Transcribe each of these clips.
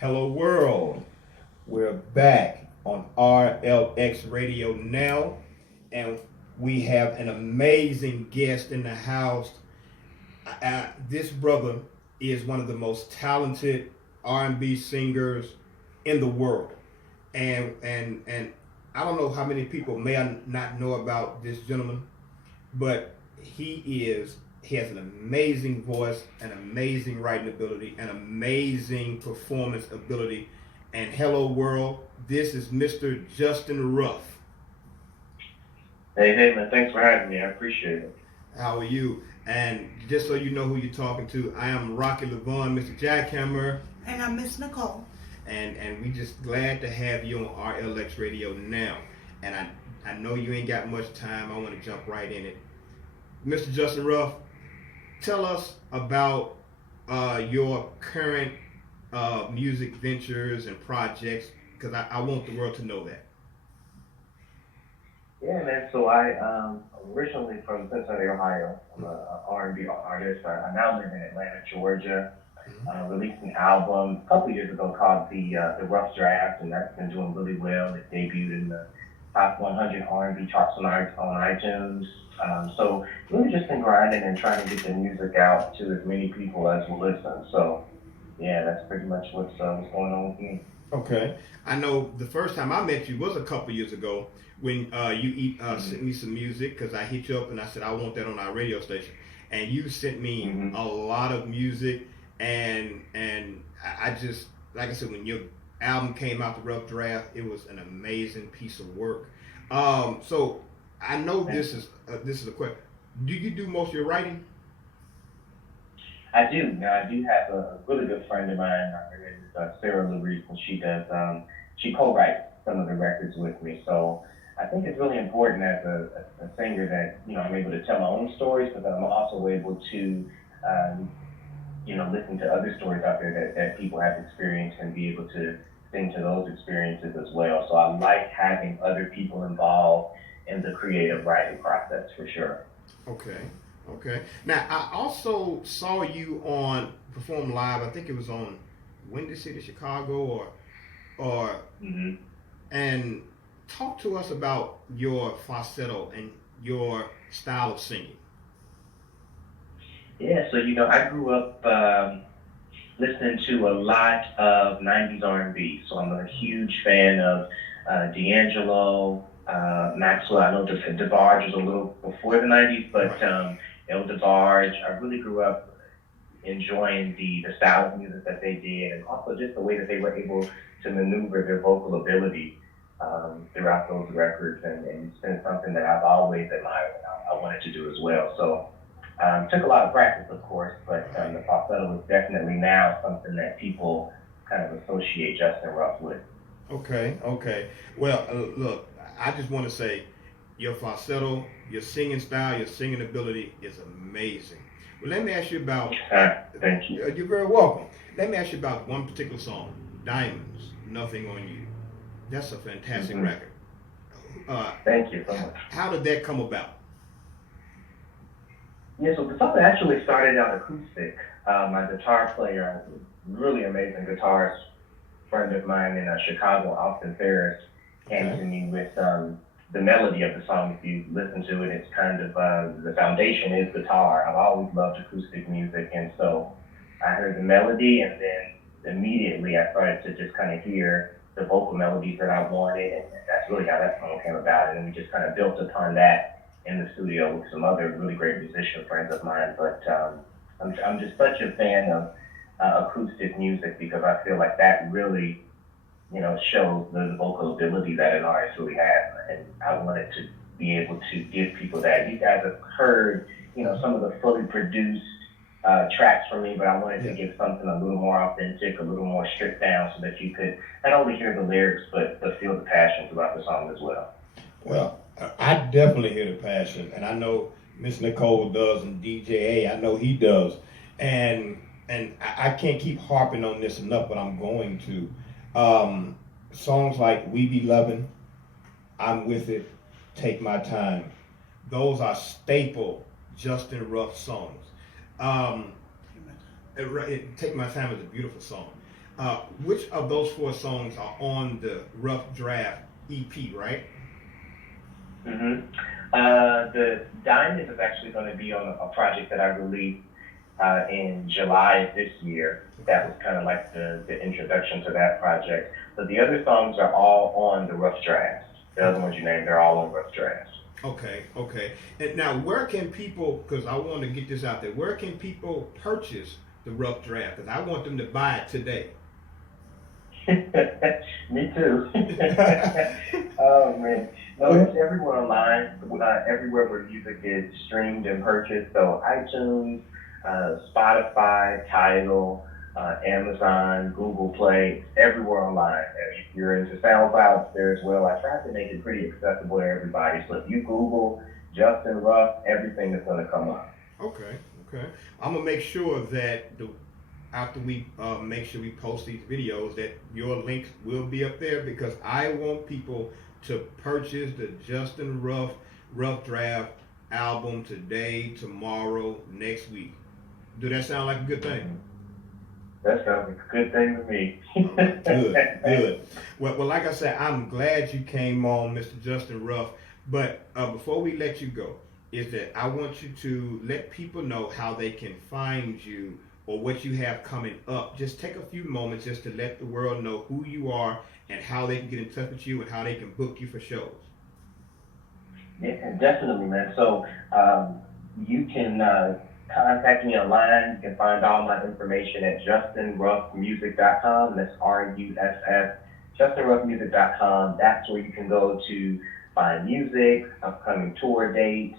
Hello world. We're back on RLX Radio now, and we have an amazing guest in the house. This brother is one of the most talented R&B singers in the world, and I don't know how many people may not know about this gentleman, but he has an amazing voice, an amazing writing ability, an amazing performance ability. And hello world, this is Mr. Justin Ruff. Hey, man, thanks for having me. I appreciate it. How are you? And just so you know who you're talking to, I am Rocky Levon, Mr. Jackhammer. And I'm Miss Nicole. And we just glad to have you on RLX Radio now. And I know you ain't got much time. I want to jump right in it. Mr. Justin Ruff, tell us about your current music ventures and projects, because I want the world to know that. Yeah, man. So I'm originally from Cincinnati, Ohio. I'm an R&B artist. I now live in Atlanta, Georgia. Released an album a couple years ago called the Ruff Draft, and that's been doing really well. It debuted in the top 100 R&B charts on iTunes. So really just been grinding and trying to get the music out to as many people as will listen. So yeah, that's pretty much what's going on with me. Okay. I know the first time I met you was a couple years ago when you sent me some music, because I hit you up and I said I want that on our radio station, and you sent me a lot of music, and I just, like I said, when your album came out, the Rough Draft, it was an amazing piece of work. So I know this is a question. Do you do most of your writing? I do. Now, I do have a really good friend of mine. Her name is Sarah LaReese, and she co-writes some of the records with me. So I think it's really important as a singer that, I'm able to tell my own stories, but that I'm also able to, listen to other stories out there that people have experienced and be able to sing to those experiences as well. So I like having other people involved in the creative writing process for sure. Okay. Now, I also saw you perform live. I think it was on Windy City, Chicago, and talk to us about your falsetto and your style of singing. Yeah, so I grew up listening to a lot of '90s R&B. So I'm a huge fan of D'Angelo, Maxwell. I know DeBarge was a little before the '90s, but DeBarge. I really grew up enjoying the style of music that they did, and also just the way that they were able to maneuver their vocal ability throughout those records, and it's been something that I've always admired and I wanted to do as well. So took a lot of practice, of course, but the falsetto is definitely now something that people kind of associate Justin Ruff with. Okay. Well, look, I just want to say your falsetto, your singing style, your singing ability is amazing. Well, let me ask you about... Thank you. You're very welcome. Let me ask you about one particular song, Diamonds, Nothing on You. That's a fantastic record. Thank you so much. How did that come about? Yeah, so the song actually started out acoustic. My guitar player, a really amazing guitarist friend of mine in Chicago, Austin Ferris, came to me with the melody of the song. If you listen to it, it's kind of, the foundation is guitar. I've always loved acoustic music, and so I heard the melody, and then immediately I started to just kind of hear the vocal melodies that I wanted, and that's really how that song came about. And then we just kind of built upon that in the studio with some other really great musician friends of mine. But I'm just such a fan of acoustic music, because I feel like that really, shows the vocal ability that an artist really has. And I wanted to be able to give people that. You guys have heard, some of the fully produced tracks from me, but I wanted to give something a little more authentic, a little more stripped down, so that you could not only hear the lyrics, but feel the passion throughout the song as well. Well, I definitely hear the passion, and I know Miss Nicole does, and DJ A, I know he does, and I can't keep harping on this enough, but I'm going to. Songs like We Be Lovin', I'm With It, Take My Time, those are staple Justin Ruff songs. Take My Time is a beautiful song. Which of those 4 songs are on the Rough Draft EP, right? Mm-hmm. The Diamond is actually going to be on a project that I released in July of this year. That was kind of like the introduction to that project. But the other songs are all on the Rough Draft. The other ones you named, they're all on Rough Draft. Okay, okay. And now, where can people, because I want to get this out there, where can people purchase the Rough Draft? Because I want them to buy it today. Me too. Oh man, no, it's everywhere online. Everywhere where music is streamed and purchased. So iTunes, Spotify, Tidal, Amazon, Google Play, everywhere online. If you're into SoundCloud, it's there as well. I tried to make it pretty accessible to everybody. So if you Google Justin Ruff, everything is going to come up. Okay, okay. I'm gonna make sure that after we make sure we post these videos, that your links will be up there, because I want people to purchase the Justin Ruff Rough Draft album today, tomorrow, next week. Do that sound like a good thing? That sounds like a good thing to me. Right, good, good. Well, like I said, I'm glad you came on, Mr. Justin Ruff. But before we let you go, is that I want you to let people know how they can find you or what you have coming up. Just take a few moments just to let the world know who you are and how they can get in touch with you and how they can book you for shows. Yeah, definitely, man. So you can contact me online. You can find all my information at justinruffmusic.com. That's RUSS, justinruffmusic.com. That's where you can go to find music, upcoming tour dates,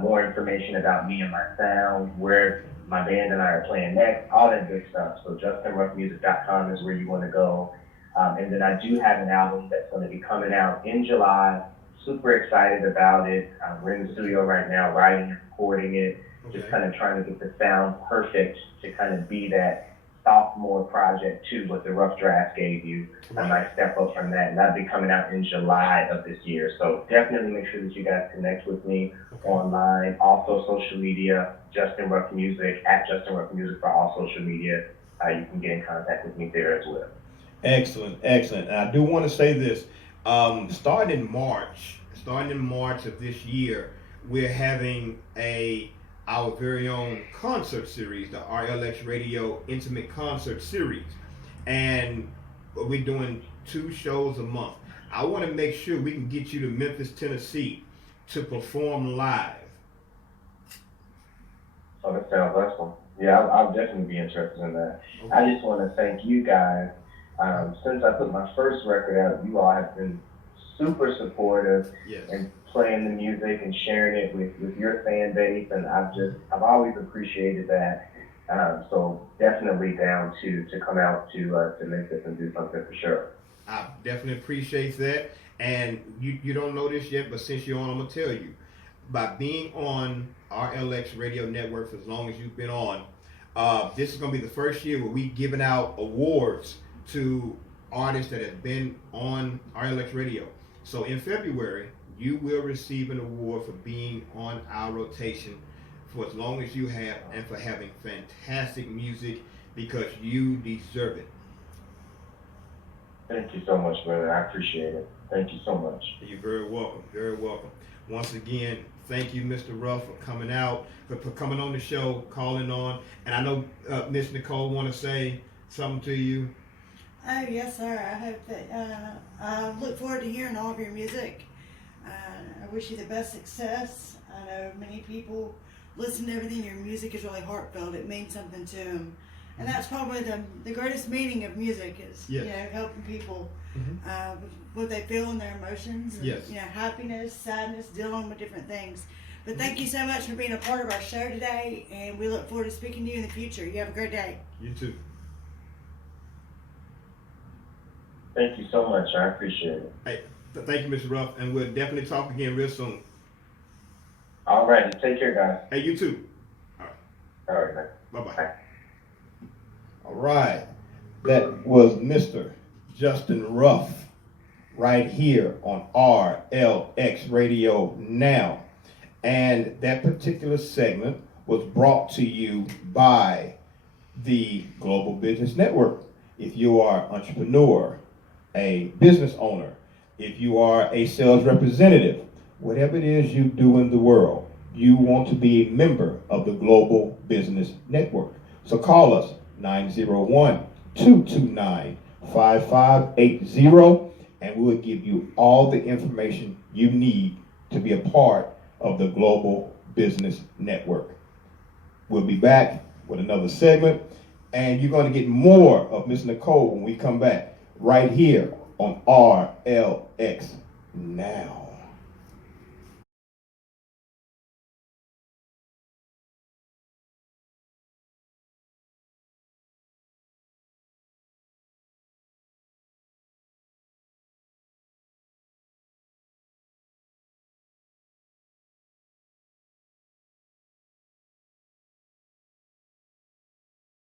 more information about me and my sound, where my band and I are playing next, all that good stuff. So justinruffmusic.com is where you want to go. And then I do have an album that's going to be coming out in July. Super excited about it. We're in the studio right now, writing and recording it. Okay. Just kind of trying to get the sound perfect to kind of be that sophomore project to what the Rough Draft gave you. Right. A nice step up from that. And that'll be coming out in July of this year. So definitely make sure that you guys connect with me online. Also social media, Justin Ruff Music, at Justin Ruff Music for all social media. You can get in contact with me there as well. Excellent, excellent. And I do want to say this. Starting in March of this year, we're having our very own concert series, the RLX Radio Intimate Concert Series. And we're doing 2 shows a month. I want to make sure we can get you to Memphis, Tennessee to perform live. Oh, that sounds awesome. Yeah, I'll definitely be interested in that. Okay. I just want to thank you guys. Since I put my first record out, you all have been super supportive. Yes. And playing the music and sharing it with your fan base, and I've always appreciated that. So definitely down to come out to Memphis and do something for sure. I definitely appreciate that. And you don't know this yet, but since you're on, I'm gonna tell you. By being on RLX Radio Network for as long as you've been on, this is gonna be the first year where we've given out awards to artists that have been on RLX Radio. So in February, you will receive an award for being on our rotation for as long as you have and for having fantastic music, because you deserve it. Thank you so much, brother. I appreciate it. Thank you so much. You're very welcome. Very welcome. Once again, thank you, Mr. Ruff, for coming out, for coming on the show, calling on. And I know Miss Nicole want to say something to you. Oh, yes, sir. I hope that I look forward to hearing all of your music. I wish you the best success. I know many people listen to everything. Your music is really heartfelt. It means something to them. And that's probably the greatest meaning of music is, Yes. Helping people Mm-hmm. with what they feel in their emotions. And, Yes. Happiness, sadness, dealing with different things. But thank you so much for being a part of our show today, and we look forward to speaking to you in the future. You have a great day. You too. Thank you so much. I appreciate it. Hey, thank you, Mr. Ruff, and we'll definitely talk again real soon. All right. Take care, guys. Hey, you too. All right, man. Bye-bye. Bye. All right. That was Mr. Justin Ruff right here on RLX Radio Now. And that particular segment was brought to you by the Global Business Network. if you are an entrepreneur, a business owner, if you are a sales representative, whatever it is you do in the world, you want to be a member of the Global Business Network. So call us 901-229-5580, and we will give you all the information you need to be a part of the Global Business Network. We'll be back with another segment, and you're going to get more of Miss Nicole when we come back right here on RLX Now.